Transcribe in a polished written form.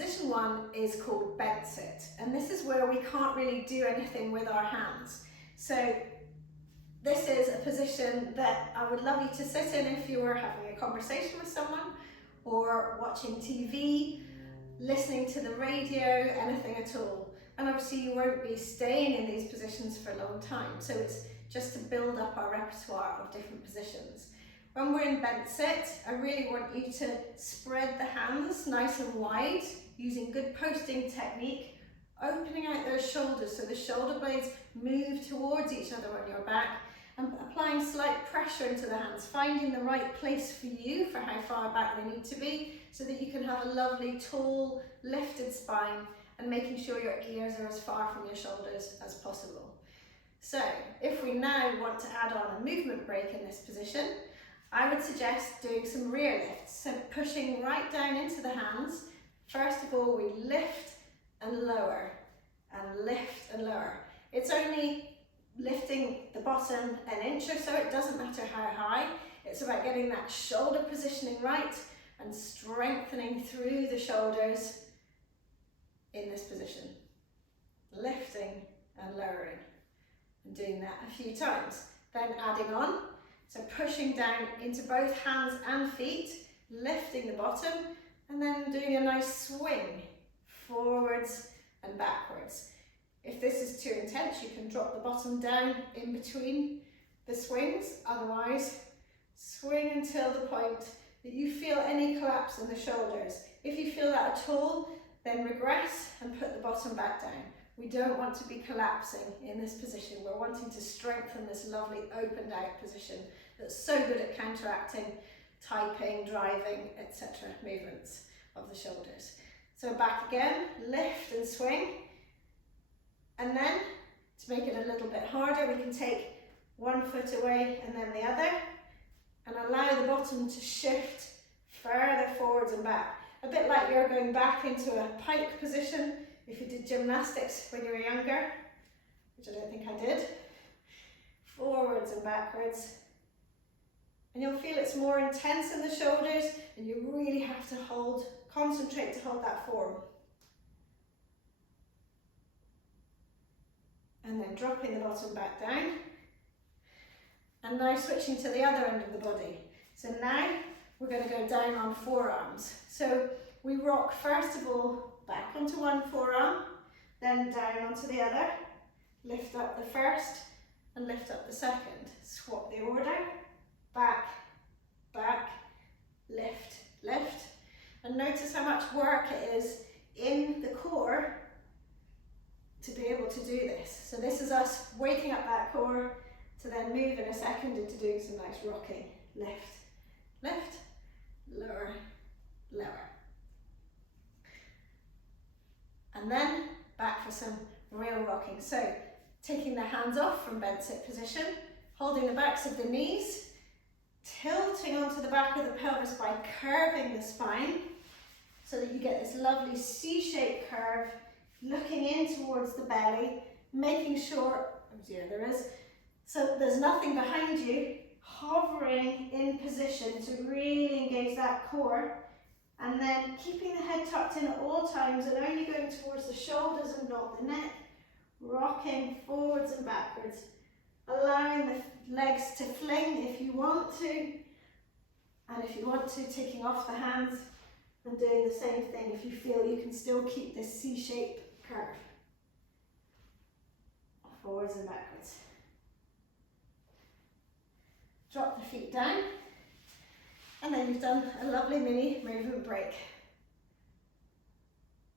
position 1 is called bent sit, and this is where we can't really do anything with our hands. So this is a position that I would love you to sit in if you were having a conversation with someone, or watching TV, listening to the radio, anything at all. And obviously you won't be staying in these positions for a long time, so it's just to build up our repertoire of different positions. When we're in bent sit, I really want you to spread the hands nice and wide, using good posting technique, opening out those shoulders so the shoulder blades move towards each other on your back, and applying slight pressure into the hands, finding the right place for you for how far back they need to be, so that you can have a lovely, tall, lifted spine, and making sure your ears are as far from your shoulders as possible. So, if we now want to add on a movement break in this position, I would suggest doing some rear lifts, so pushing right down into the hands. First of all, we lift and lower, and lift and lower. It's only lifting the bottom an inch or so, it doesn't matter how high. It's about getting that shoulder positioning right and strengthening through the shoulders in this position. Lifting and lowering, and doing that a few times. Then adding on, so pushing down into both hands and feet, lifting the bottom, and then doing a nice swing forwards and backwards. If this is too intense, you can drop the bottom down in between the swings. Otherwise, swing until the point that you feel any collapse in the shoulders. If you feel that at all, then regress and put the bottom back down. We don't want to be collapsing in this position. We're wanting to strengthen this lovely opened out position that's so good at counteracting typing, driving, etc. movements of the shoulders. So back again, lift and swing. And then, to make it a little bit harder, we can take one foot away and then the other, and allow the bottom to shift further forwards and back. A bit like you're going back into a pike position if you did gymnastics when you were younger, which I don't think I did. Forwards and backwards. And you'll feel it's more intense in the shoulders, and you really have to concentrate to hold that form. And then dropping the bottom back down. And now switching to the other end of the body. So now we're going to go down on forearms. So we rock first of all back onto one forearm, then down onto the other, lift up the first and lift up the second. Swap the order, back, back, lift, lift. And notice how much work it is in the core to be able to do this. So this is us waking up that core to then move in a second into doing some nice rocking. Lift, lift, lower, lower. And then back for some real rocking. So taking the hands off from bent sit position, holding the backs of the knees, tilting onto the back of the pelvis by curving the spine so that you get this lovely C-shaped curve, looking in towards the belly, making sure, oh dear, there is, so there's nothing behind you, hovering in position to really engage that core, and then keeping the head tucked in at all times and only going towards the shoulders and not the neck, rocking forwards and backwards, allowing the legs to fling if you want to, and if you want to, taking off the hands and doing the same thing if you feel you can still keep this C-shaped curve. Forwards and backwards. Drop the feet down, and then you've done a lovely mini movement break.